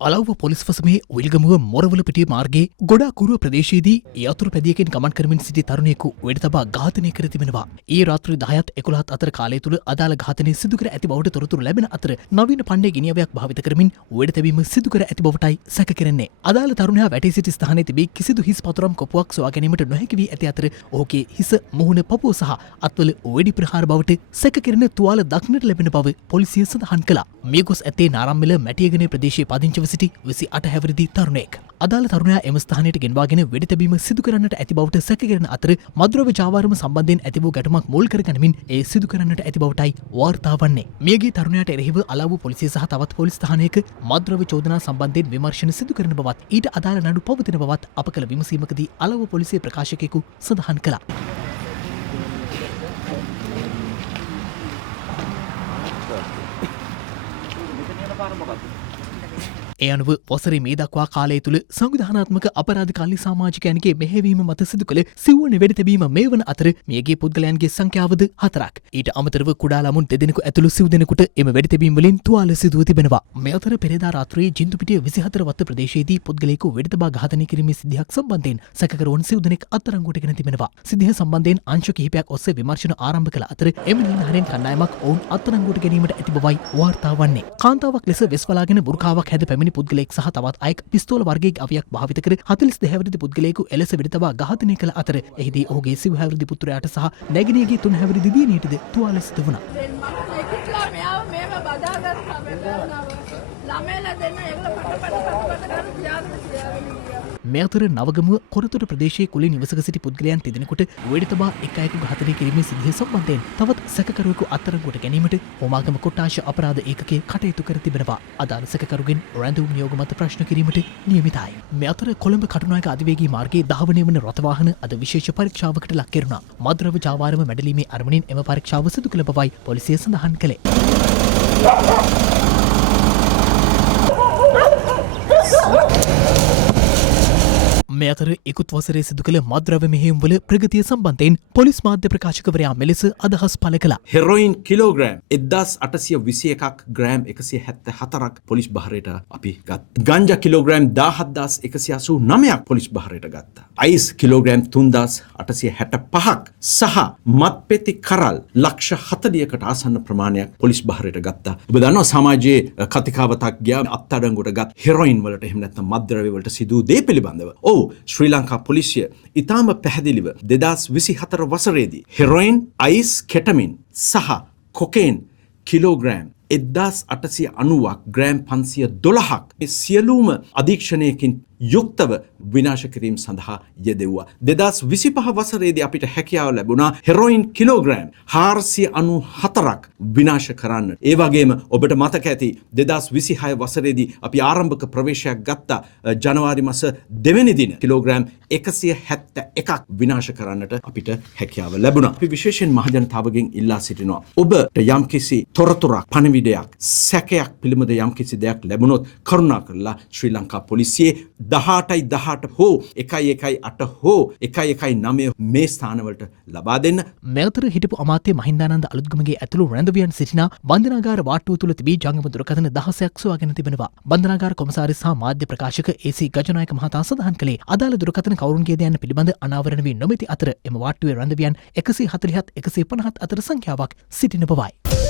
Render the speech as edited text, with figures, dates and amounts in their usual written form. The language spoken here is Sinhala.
අලව්ව පොලිස් වසමේ විල්ගමුව මොරවල පිටිය මාර්ගයේ ගොඩාකුරුව ප්‍රදේශයේදී යතුරු පැදියකින් ගමන් කරමින් සිටි තරුණයෙකු වෙඩි තබා ඝාතනය කර තිබෙනවා. ඊයේ රාත්‍රී 10:11 අතර කාලය තුල අදාළ ඝාතනය සිදු කර ඇති බවට තොරතුරු ලැබෙන අතර නවීන පණ්ඩේ ගිනියවයක් භාවිත කරමින් වෙඩි තැබීම සිදු කර ඇති බවටයි සැක කෙරෙන්නේ. අදාළ තරුණයා වැටී සිටි ස්ථානයේ තිබී කිසිදු හිස් පතුරම් කොපුවක් සොයා ගැනීමට නොහැකි වී ඇති අතර ඔහුගේ හිස මුහුණ පපුව සහ අත්වල වෙඩි ප්‍රහාර බවට සැක කෙරෙන තුවාල දක්නට ලැබෙන බව පොලිසිය සඳහන් කළා. මියගොස් ඇත්තේ නාරම්මල මැටියගනේ ප්‍රදේශයේ පදිංචිව සිටි 28 හැවිරිදි තරුණයෙක්. අදාළ තරුණයා එම ස්ථානයට ගෙන්වාගෙන වෙඩි තැබීම සිදු කරන්නට ඇති බවට සැක කෙරෙන අතර මද්‍රව්‍ය ජාවාරම සම්බන්ධයෙන් ඇති වූ ගැටුමක් මුල් කරගනිමින් ඒ සිදු කරන්නට ඇති බවටයි වාර්තා වන්නේ. මියගිය තරුණයාට එරෙහිව අලව්ව පොලිසිය සහ තවත් පොලිස් ස්ථානයක මද්‍රව්‍ය චෝදනා සම්බන්ධයෙන් විමර්ශන සිදු කරන බවත් ඊට අදාළ නඩු පවතින බවත් අප කළ විමසීමකදී අලව්ව පොලිසිය ප්‍රකාශකයෙකු සඳහන් කළා. ඒ අනුව වසරේ මේ දක්වා කාලය තුළ සංවිධානාත්මක අපරාධකාරී සමාජිකයන්ගේ මෙහෙයවීම මත සිදු කළ සිව්වන වෙඩි තැබීම මේ වන අතර මියගිය පුද්ගලයන්ගේ සංඛ්‍යාවද 4ක්. ඊට අමතරව කුඩා ළමුන් 2 දෙනෙකු ඇතුළු සිව් දෙනෙකුට එම වෙඩි තැබීම් වලින් තුවාල සිදුව තිබෙනවා. මේ අතර පෙරේදා රාත්‍රියේ ජින්තුපිටිය 24 වත්ත ප්‍රදේශයේදී පුද්ගලයෙකු වෙඩි තබා ඝාතනය කිරීමේ සිද්ධියක් සම්බන්ධයෙන් සැකකරුවන් සිව් දෙනෙක් අත්අඩංගුවට ගෙන තිබෙනවා. සිද්ධිය සම්බන්ධයෙන් අංශ කිහිපයක් ඔස්සේ විමර්ශන ආරම්භ කළ අතර එම නිලධාරීන් කණ්ඩායමක් ඔවුන් අත්අඩංගුවට ගැනීමට ඇති බවයි වාර්තා වන්නේ. කාන්තාවක් ලෙස වෙස්වලාගෙන බුර්කාවක් හැද පැමිණි පුද්ගලයෙක් සහ තවත් අයෙක් පිස්තෝල වර්ගයේ අවයක් භාවිත කර 42 හැවිරිදි පුද්ගලයෙකු එලෙස වෙඩි තබා ඝාතනය කළ අතර එහිදී ඔහුගේ 9 හැවිරිදි පුත්‍රයාට සහ නැගණියගේ 3 හැවිරිදි දියණියටද තුවාල සිදු වුණා. මේ අතර නවගමුව කොරතොට ප්‍රදේශයේ කුලී නිවසක සිටි පුද්ගලයන් 3 දෙනෙකුට වෙඩි තබා එක් අයෙකු ඝාතනය කිරීමේ සිද්ධිය සම්බන්ධයෙන් තවත් සැකකරුවෙකු අත්අඩංගුවට ගැනීමට හෝමාගම කොට්ටාශ අපරාධ ඒකකයේ කටයුතු කර තිබෙනවා. අදාළ සැකකරුගෙන් රැඳවුම් නියෝග මත ප්‍රශ්න කිරීමට නියමිතයි. මේ අතර කොළඹ කටුනායක අධිවේගී මාර්ගයේ ධාවනය වන රථවාහන අද විශේෂ පරීක්ෂාවකට ලක් කෙරුණා. මද්‍රව්‍ය ජාවාරම මැඩලීමේ අරමුණින් එම පරීක්ෂාව සිදු කළ බවයි පොලිසිය සඳහන් කළේ. මේ අතර ඉකුත් වසරේ සිදු කළ මද්‍රව්‍ය මෙහෙයුම් වල ප්‍රගතිය සම්බන්ධයෙන් පොලිස් මාධ්‍ය ප්‍රකාශකවරයා මෙලෙස අදහස් පළ කළා. හෙරොයින් කිලෝග්‍රෑම් 1821ක් ග්‍රෑම් 174ක් පොලිස් බහරයට අපි ගත්තා. ගංජා කිලෝග්‍රෑම් 17189ක් පොලිස් බහරයට ගත්තා. අයිස් කිලෝග්‍රෑම් 3865ක් සහ මත්පෙති කරල් ලක්ෂ 40කට ආසන්න ප්‍රමාණයක් පොලිස් බහරයට ගත්තා. ඔබ දන්නවා සමාජයේ කතිකාවතක් ගියා අත්අඩංගුවට ගත් හෙරොයින් වලට එහෙම නැත්නම් මද්‍රව්‍ය වලට සිදු දේ පිළිබඳව. ශ්‍රී ලංකා පොලිසිය ඉතාම පැහැදිලිව 2024 වසරේදී හෙරොයින්, අයිස්, කෙටමින් සහ කොකේන් කිලෝග්‍රෑම් 1890ක් ග්‍රෑම් 512ක් මේ සියලුම අධීක්ෂණයකින් යුක්තව විනාශ කිරීම සඳහා යෙදෙව්වා. 2025 වසරේදී අපිට හැකියාව ලැබුණා හෙරොයින් කිලෝග්‍රෑම් 494ක් විනාශ කරන්න. ඒ වගේම ඔබට මතක ඇති 2026 වසරේදී අපි ආරම්භක ප්‍රවේශයක් ගත්තා ජනවාරි මාස 2 වෙනි දින කිලෝග්‍රෑම් 171ක් විනාශ කරන්නට අපිට හැකියාව ලැබුණා. අපි විශේෂයෙන් මහජනතාවගෙන් ඉල්ලා සිටිනවා. ඔබට යම්කිසි තොරතුරක්, පණිවිඩයක්, සැකයක් පිළිබඳ යම්කිසි දෙයක් ලැබුණොත් කරුණාකරලා ශ්‍රී ලංකා පොලිසියේ 18 හෝ 118 හෝ 119 මේ ස්ථානවලට ලබා දෙන්න. මේ අතර හිටපු අමාත්‍ය මහින්දානන්ද අලුත්ගමගේ ඇතුළු රැඳවියන් සිටිනා බන්ධනාගාර වාට්ටුව තුළ තිබී ජංගම දුරකථන 16ක් සොයාගෙන තිබෙනවා. බන්ධනාගාර කොමසාරිස් සහ මාධ්‍ය ප්‍රකාශක AC ගජනායක මහතා සඳහන් කළේ අදාළ දුරකථන කවුරුන්ගේද යන්න පිළිබඳ අනාවරණ වී නොමැති අතර එම වාට්ටුවේ රැඳවියන් 140ත් 150ත් අතර සංඛ්‍යාවක් සිටින බවයි.